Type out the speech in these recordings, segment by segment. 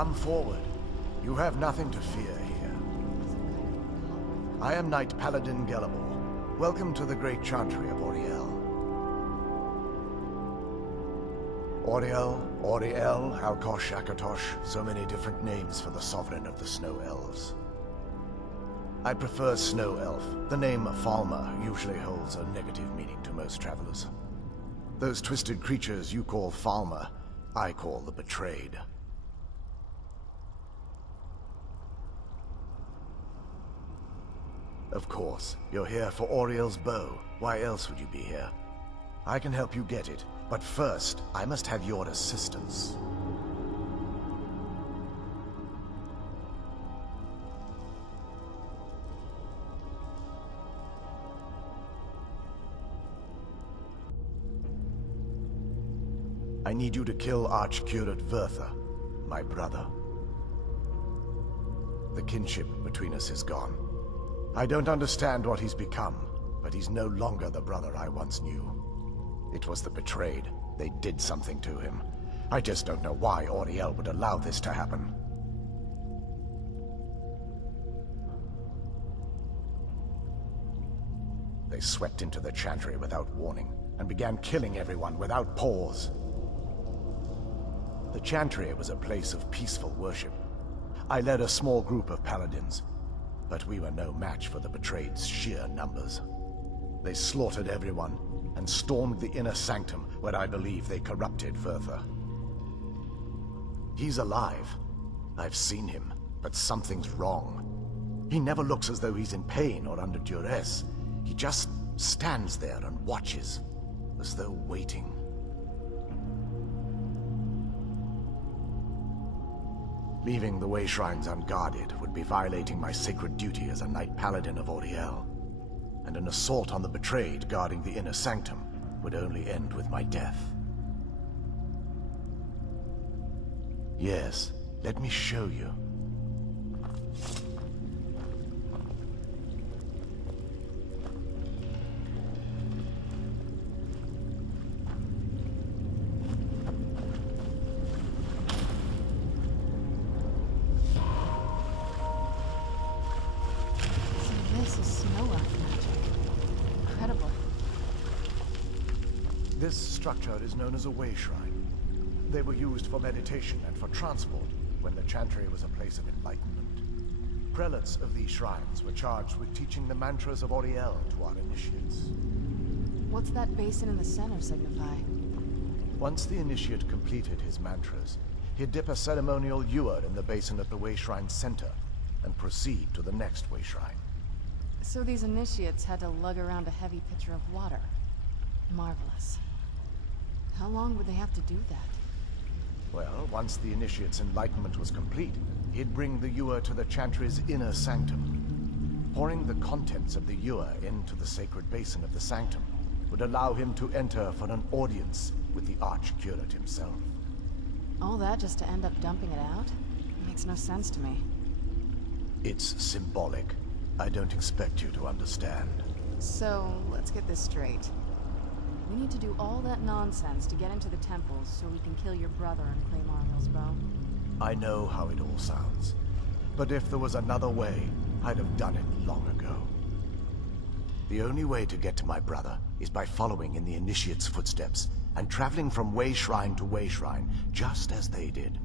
Come forward. You have nothing to fear here. I am Knight Paladin Gelabor. Welcome to the great chantry of Auriel. Auriel, Auriel, Alkosh, Akatosh, so many different names for the sovereign of the Snow Elves. I prefer Snow Elf. The name Falmer usually holds a negative meaning to most travelers. Those twisted creatures you call Falmer, I call the Betrayed. Of course, you're here for Auriel's bow. Why else would you be here? I can help you get it, but first, I must have your assistance. I need you to kill Archcurate Vertha, my brother. The kinship between us is gone. I don't understand what he's become, but he's no longer the brother I once knew. It was the Betrayed. They did something to him. I just don't know why Auriel would allow this to happen. They swept into the chantry without warning, and began killing everyone without pause. The chantry was a place of peaceful worship. I led a small group of paladins, but we were no match for the Betrayed's sheer numbers. They slaughtered everyone, and stormed the inner sanctum where I believe they corrupted Vertha. He's alive. I've seen him, but something's wrong. He never looks as though he's in pain or under duress. He just stands there and watches, as though waiting. Leaving the way shrines unguarded would be violating my sacred duty as a Knight Paladin of Auriel. And an assault on the Betrayed guarding the inner sanctum would only end with my death. Yes, let me show you. This structure is known as a way shrine. They were used for meditation and for transport when the chantry was a place of enlightenment. Prelates of these shrines were charged with teaching the mantras of Auriel to our initiates. What's that basin in the center signify? Once the initiate completed his mantras, he'd dip a ceremonial ewer in the basin at the way shrine's center and proceed to the next way shrine. So these initiates had to lug around a heavy pitcher of water. Marvelous. How long would they have to do that? Well, once the initiate's enlightenment was complete, he'd bring the ewer to the chantry's inner sanctum. Pouring the contents of the ewer into the sacred basin of the sanctum would allow him to enter for an audience with the Archcurate himself. All that just to end up dumping it out? Makes no sense to me. It's symbolic. I don't expect you to understand. So, let's get this straight. We need to do all that nonsense to get into the temples so we can kill your brother and claim Auriel's bow. I know how it all sounds. But if there was another way, I'd have done it long ago. The only way to get to my brother is by following in the initiate's footsteps and traveling from way shrine to way shrine, just as they did.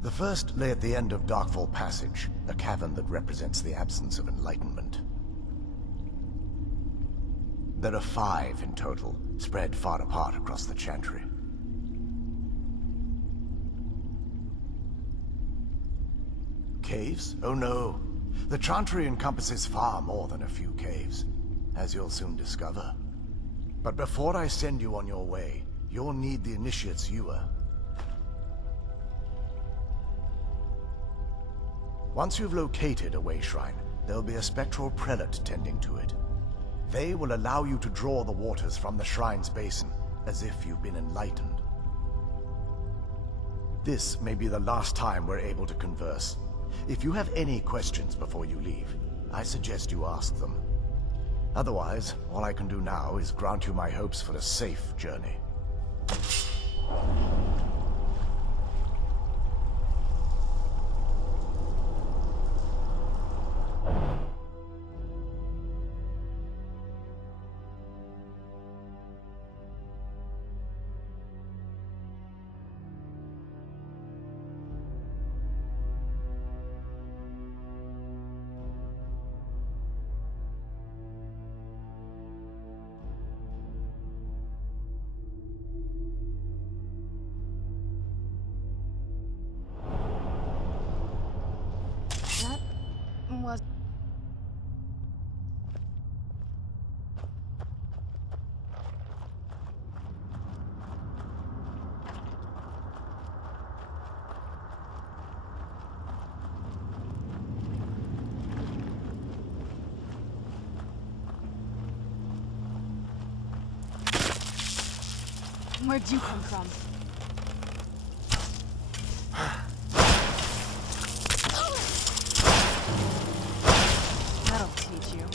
The first lay at the end of Darkfall Passage, a cavern that represents the absence of enlightenment. There are 5 in total, spread far apart across the chantry. Caves? Oh no. The chantry encompasses far more than a few caves, as you'll soon discover. But before I send you on your way, you'll need the initiate's ewer. Once you've located a way shrine, there'll be a spectral prelate tending to it. They will allow you to draw the waters from the shrine's basin, as if you've been enlightened. This may be the last time we're able to converse. If you have any questions before you leave, I suggest you ask them. Otherwise, all I can do now is grant you my hopes for a safe journey. Where'd you come from? That'll teach you.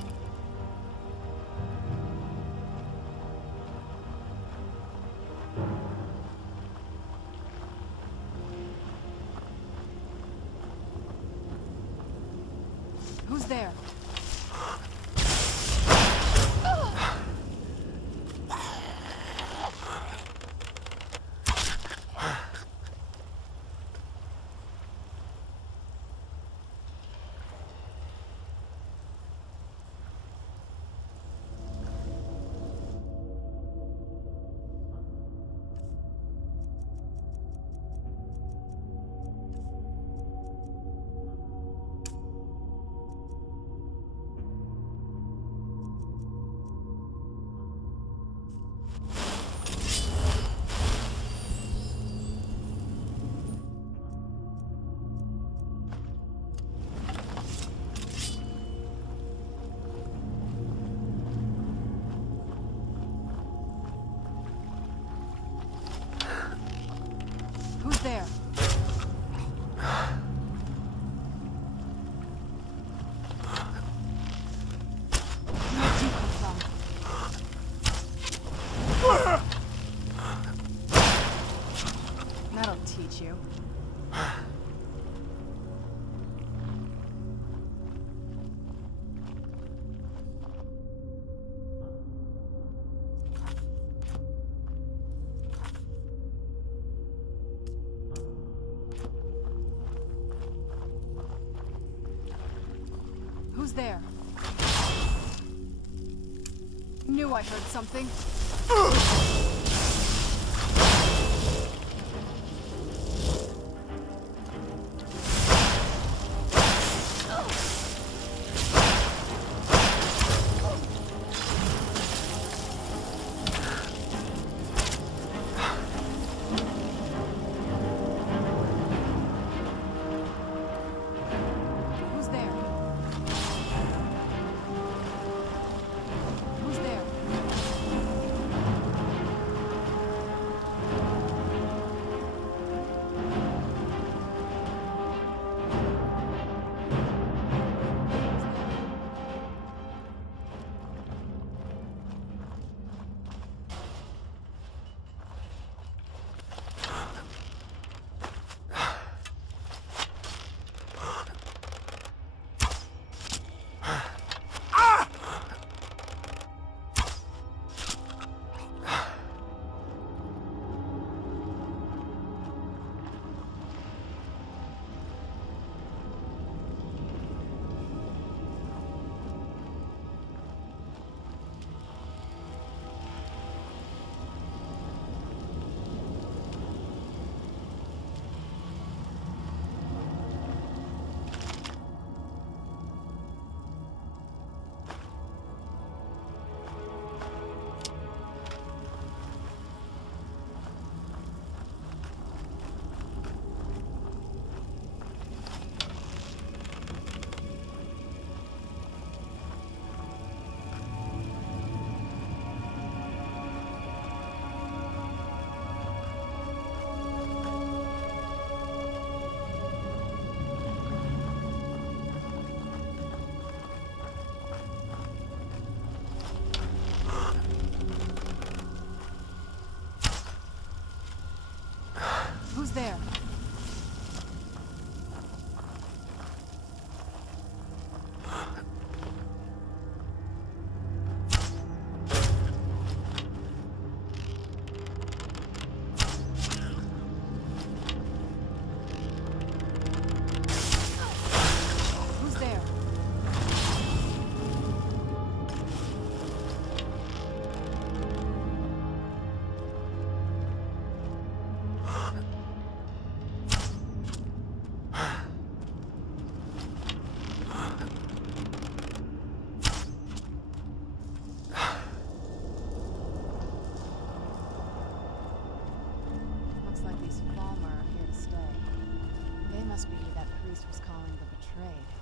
Who's there? Who's there? Where'd you come from? That'll teach you. Who's there? Knew I heard something. Who's there? Who's there? Who's there? Who's there? Looks like these Falmer are here to stay. They must be who that priest was calling the betrayed.